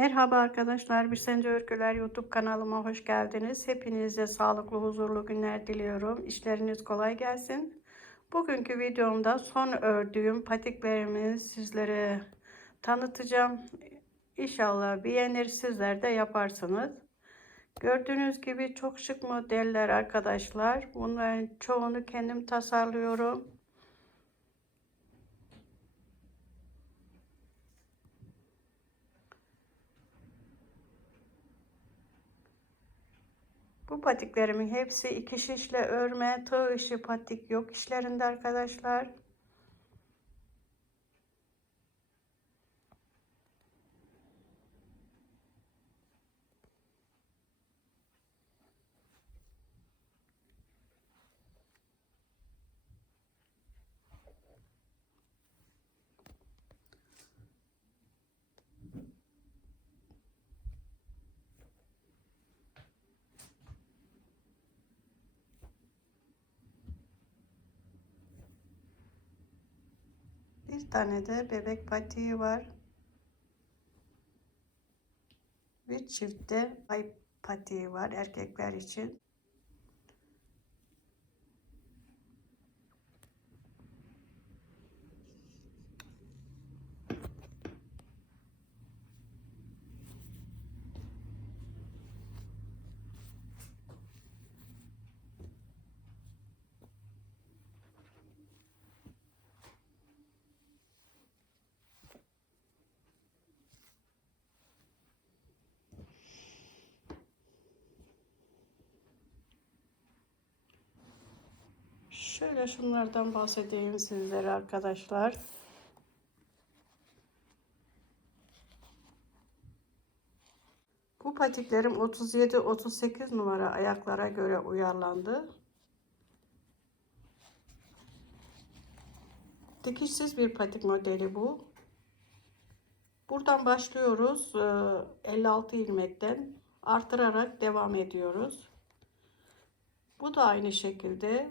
Merhaba arkadaşlar, Bir Sence Örgüler YouTube kanalıma hoş geldiniz. Hepinize sağlıklı, huzurlu günler diliyorum. İşleriniz kolay gelsin. Bugünkü videomda son ördüğüm patiklerimi sizlere tanıtacağım. İnşallah beğenir, sizler de yaparsınız. Gördüğünüz gibi çok şık modeller arkadaşlar. Bunların çoğunu kendim tasarlıyorum. Bu patiklerimin hepsi iki şişle örme, tığ işi patik yok işlerinde arkadaşlar. Tane de bebek patiği var. Bir çifte ay patiği var erkekler için. Şöyle şunlardan bahsedeyim sizlere arkadaşlar. Bu patiklerim 37-38 numara ayaklara göre uyarlandı. Dikişsiz bir patik modeli bu. Buradan başlıyoruz. 56 ilmekten artırarak devam ediyoruz. Bu da aynı şekilde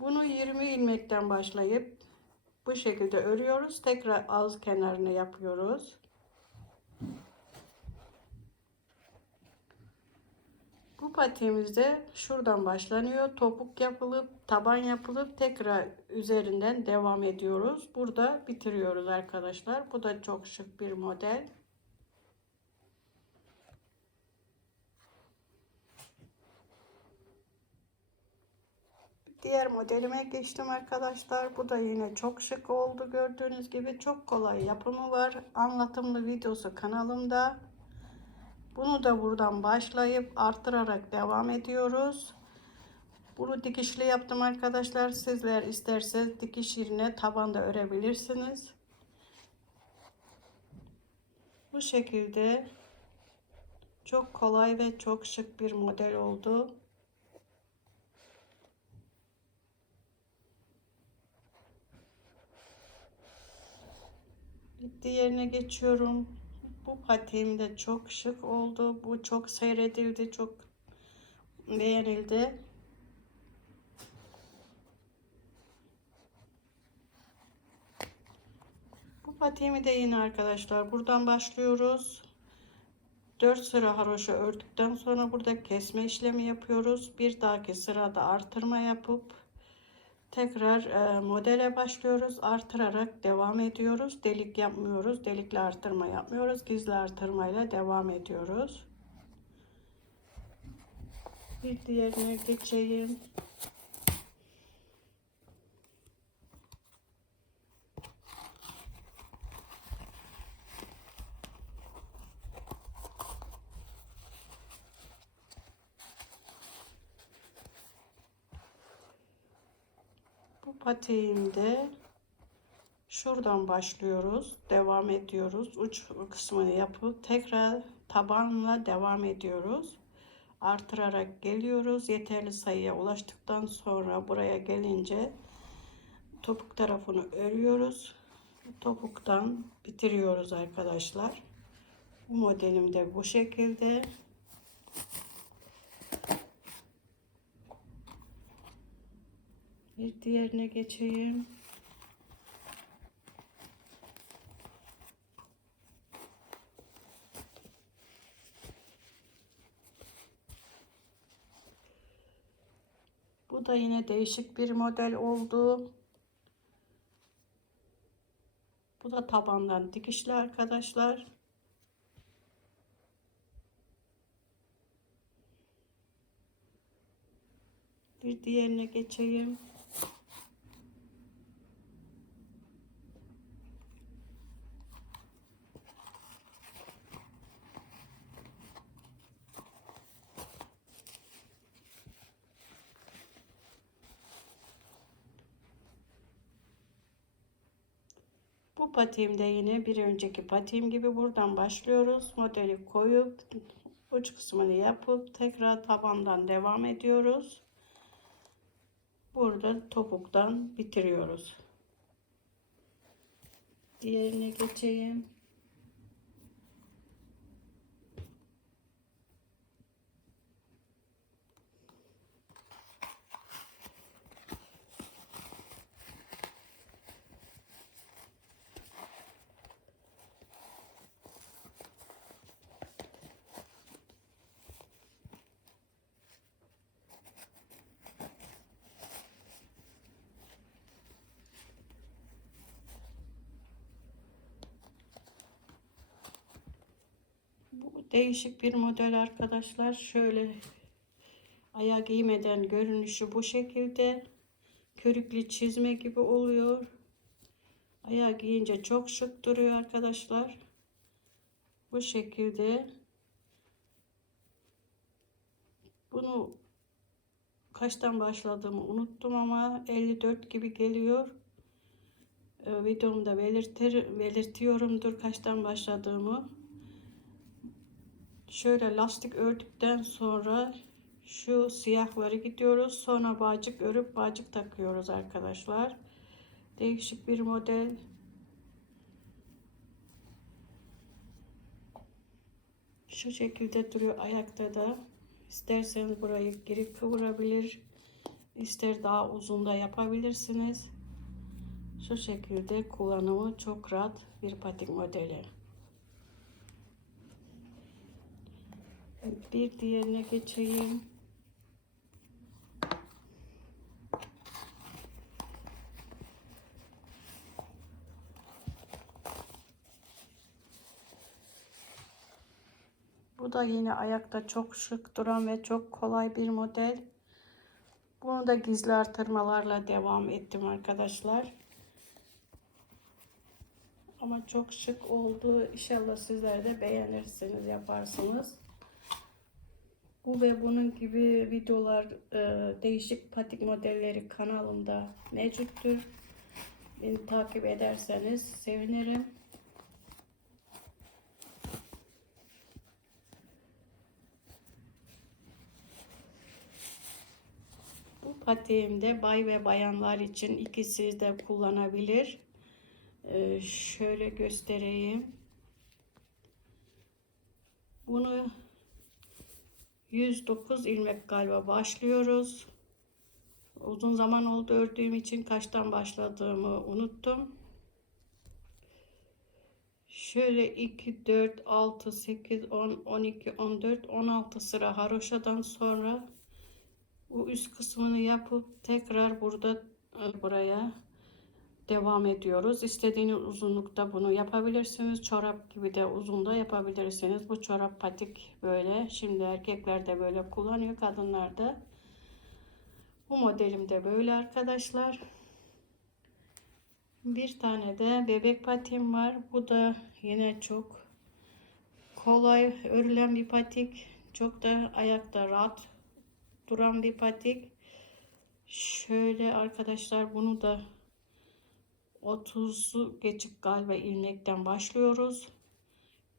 Bunu 20 ilmekten başlayıp bu şekilde örüyoruz. Tekrar ağız kenarını yapıyoruz. Bu patiğimizde şuradan başlanıyor. Topuk yapılıp taban yapılıp tekrar üzerinden devam ediyoruz. Burada bitiriyoruz arkadaşlar. Bu da çok şık bir model. Diğer modelime geçtim arkadaşlar. Bu da yine çok şık oldu. Gördüğünüz gibi çok kolay yapımı var. Anlatımlı videosu kanalımda. Bunu da buradan başlayıp arttırarak devam ediyoruz. Bunu dikişli yaptım arkadaşlar. Sizler isterseniz dikiş yerine tabanda örebilirsiniz. Bu şekilde çok kolay ve çok şık bir model oldu. Diğerine geçiyorum. Bu patiğim de çok şık oldu. Bu çok seyredildi. Çok beğenildi. Bu patiğimi de yine arkadaşlar buradan başlıyoruz. 4 sıra haroşa ördükten sonra burada kesme işlemi yapıyoruz. Bir dahaki sırada artırma yapıp Tekrar e, modele başlıyoruz. Artırarak devam ediyoruz. Delik yapmıyoruz. Delikle artırma yapmıyoruz. Gizli artırmayla devam ediyoruz. Bir diğerine geçeyim. Bu patiğimde şuradan başlıyoruz. Devam ediyoruz. Uç kısmını yapıp tekrar tabanla devam ediyoruz. Artırarak geliyoruz. Yeterli sayıya ulaştıktan sonra buraya gelince topuk tarafını örüyoruz. Topuktan bitiriyoruz arkadaşlar. Bu modelim de bu şekilde. Bir diğerine geçeyim. Bu da yine değişik bir model oldu. Bu da tabandan dikişli arkadaşlar. Bir diğerine geçeyim. Bu patiğimde yine bir önceki patiğim gibi buradan başlıyoruz. Modeli koyup uç kısmını yapıp tekrar tabandan devam ediyoruz. Burada topuktan bitiriyoruz. Diğerine geçeyim. Bu değişik bir model arkadaşlar. Şöyle ayağı giymeden görünüşü bu şekilde. Körüklü çizme gibi oluyor. Ayağı giyince çok şık duruyor arkadaşlar. Bu şekilde. Bunu kaçtan başladığımı unuttum ama 54 gibi geliyor. Ee, videomda belirtir, belirtiyorumdur kaçtan başladığımı. Şöyle lastik ördükten sonra şu siyahları gidiyoruz. Sonra bağcık örüp bağcık takıyoruz arkadaşlar. Değişik bir model. Şu şekilde duruyor ayakta da. İsterseniz burayı geri kıvırabilir. İster daha uzun da yapabilirsiniz. Şu şekilde kullanımı çok rahat bir patik modeli. Bir diğerine geçeyim. Bu da yine ayakta çok şık duran ve çok kolay bir model. Bunu da gizli artırmalarla devam ettim arkadaşlar. Ama çok şık oldu. İnşallah sizler de beğenirsiniz, yaparsınız. Bu ve bunun gibi videolar, e, değişik patik modelleri kanalımda mevcuttur. Beni takip ederseniz sevinirim. Bu patiğimde bay ve bayanlar için ikisi de kullanabilir. Ee, şöyle göstereyim. Bunu 109 ilmek galiba başlıyoruz. Uzun zaman oldu ördüğüm için kaçtan başladığımı unuttum. Şöyle 2, 4, 6, 8, 10, 12, 14, 16 sıra haroşadan sonra bu üst kısmını yapıp tekrar burada e, buraya devam ediyoruz. İstediğiniz uzunlukta bunu yapabilirsiniz. Çorap gibi de uzun da yapabilirsiniz. Bu çorap patik böyle. Şimdi erkekler de böyle kullanıyor. Kadınlar da. Bu modelim de böyle arkadaşlar. Bir tane de bebek patim var. Bu da yine çok kolay örülen bir patik. Çok da ayakta rahat duran bir patik. Şöyle arkadaşlar bunu da 30'u geçik galiba ilmekten başlıyoruz.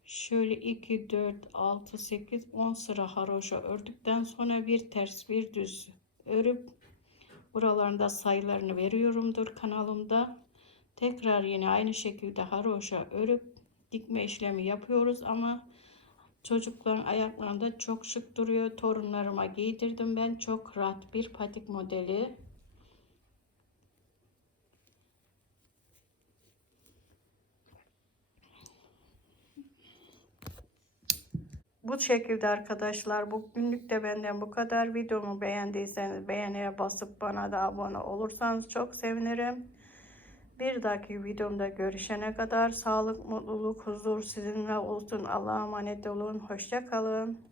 Şöyle 2, 4, 6, 8, 10 sıra haroşa ördükten sonra bir ters bir düz örüp buralarında sayılarını veriyorumdur kanalımda. Tekrar yine aynı şekilde haroşa örüp dikme işlemi yapıyoruz ama çocukların ayaklarında çok şık duruyor. Torunlarıma giydirdim ben. Çok rahat bir patik modeli. Bu şekilde arkadaşlar bugünlük de benden bu kadar. Videomu beğendiyseniz beğeniye basıp bana da abone olursanız çok sevinirim. Bir dahaki videomda görüşene kadar sağlık, mutluluk, huzur sizinle olsun. Allah'a emanet olun. Hoşça kalın.